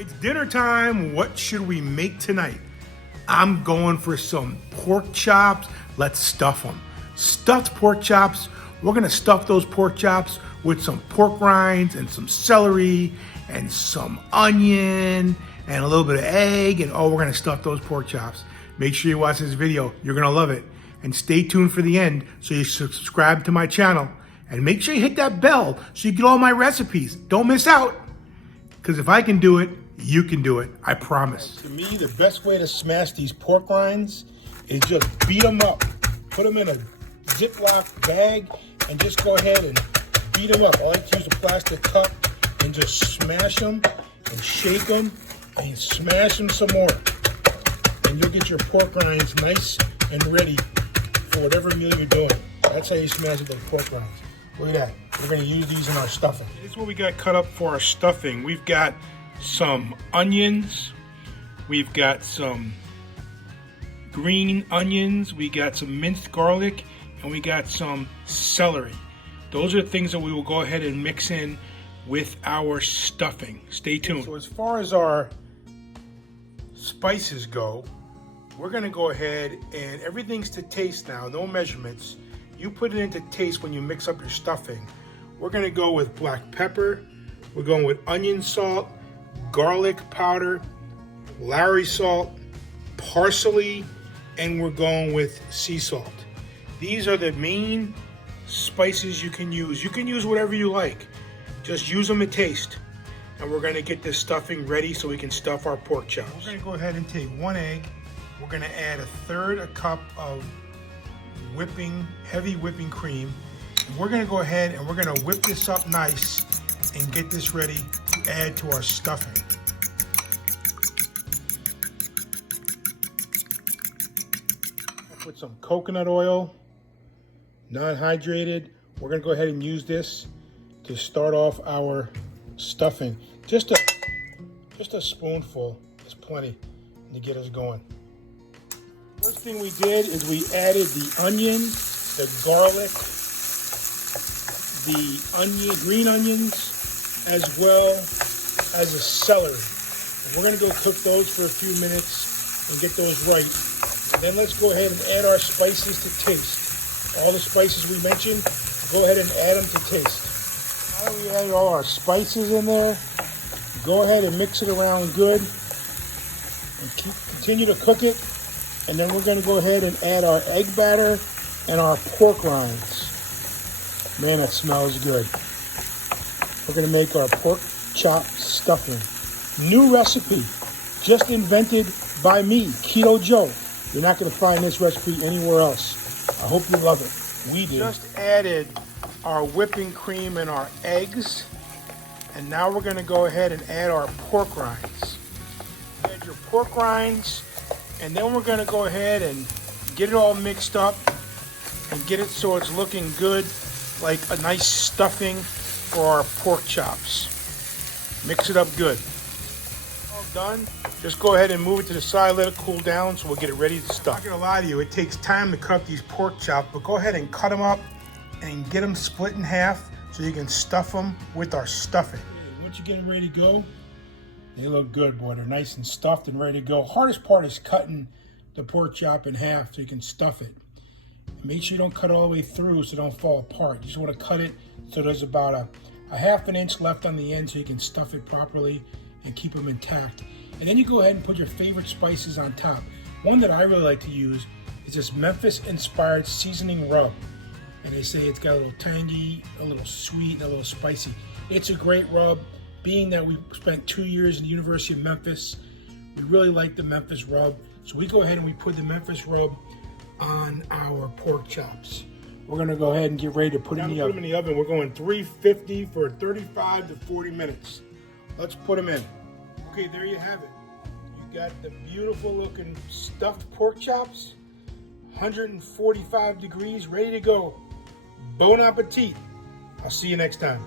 It's dinner time. What should we make tonight? I'm going for some pork chops. Let's stuff them. Stuffed pork chops. We're gonna stuff those pork chops with some pork rinds and some celery and some onion and a little bit of egg, and we're gonna stuff those pork chops. Make sure you watch this video. You're gonna love it. And stay tuned for the end so you subscribe to my channel. And make sure you hit that bell so you get all my recipes. Don't miss out. Because if I can do it, you can do it. I promise. To me, the best way to smash these pork rinds is just beat them up. Put them in a Ziploc bag and just go ahead and beat them up. I like to use a plastic cup and just smash them and shake them and smash them some more. And you'll get your pork rinds nice and ready for whatever meal you're doing. That's how you smash it with pork rinds. Look at that. We're going to use these in our stuffing. This is what we got cut up for our stuffing. We've got some onions. We've got some green onions. We got some minced garlic. And we got some celery. Those are the things that we will go ahead and mix in with our stuffing. Stay tuned. So as far as our spices go, we're going to go ahead and everything's to taste now. No measurements. You put it into taste when you mix up your stuffing. We're going to go with black pepper. We're going with onion salt, garlic powder, Lowry salt, parsley, and we're going with sea salt. These are the main spices you can use. You can use whatever you like. Just use them to taste. And we're going to get this stuffing ready so we can stuff our pork chops. We're going to go ahead and take 1 egg. We're going to add 1/3 cup of heavy whipping cream. We're going to go ahead and we're going to whip this up nice and get this ready to add to our stuffing. Put some coconut oil, non-hydrated. We're going to go ahead and use this to start off our stuffing. Just a spoonful is plenty to get us going. First thing we did is we added the onion, the garlic, the green onions, as well as the celery. And we're going to go cook those for a few minutes and get those right. And then let's go ahead and add our spices to taste. All the spices we mentioned, go ahead and add them to taste. Now that we added all our spices in there, go ahead and mix it around good and continue to cook it. And then we're going to go ahead and add our egg batter and our pork rinds. Man, that smells good. We're going to make our pork chop stuffing. New recipe, just invented by me, Keto Joe. You're not going to find this recipe anywhere else. I hope you love it. We did. Just added our whipping cream and our eggs. And now we're going to go ahead and add our pork rinds. Add your pork rinds. And then we're going to go ahead and get it all mixed up and get it so it's looking good, like a nice stuffing for our pork chops. Mix it up good. All done. Just go ahead and move it to the side, let it cool down so we'll get it ready to stuff. I'm not going to lie to you, it takes time to cut these pork chops, but go ahead and cut them up and get them split in half so you can stuff them with our stuffing. Once you get them ready to go, they look good, boy. They're nice and stuffed and ready to go. Hardest part is cutting the pork chop in half so you can stuff it. And make sure you don't cut all the way through so it don't fall apart. You just want to cut it so there's about a 1/2 inch left on the end so you can stuff it properly and keep them intact. And then you go ahead and put your favorite spices on top. One that I really like to use is this Memphis-inspired seasoning rub. And they say it's got a little tangy, a little sweet, and a little spicy. It's a great rub. Being that we spent 2 years at the University of Memphis, we really like the Memphis rub. So we go ahead and we put the Memphis rub on our pork chops. We're gonna go ahead and get ready to put it in the oven. Put them in the oven. We're going 350 for 35 to 40 minutes. Let's put them in. Okay, there you have it. You got the beautiful looking stuffed pork chops, 145 degrees, ready to go. Bon appetit. I'll see you next time.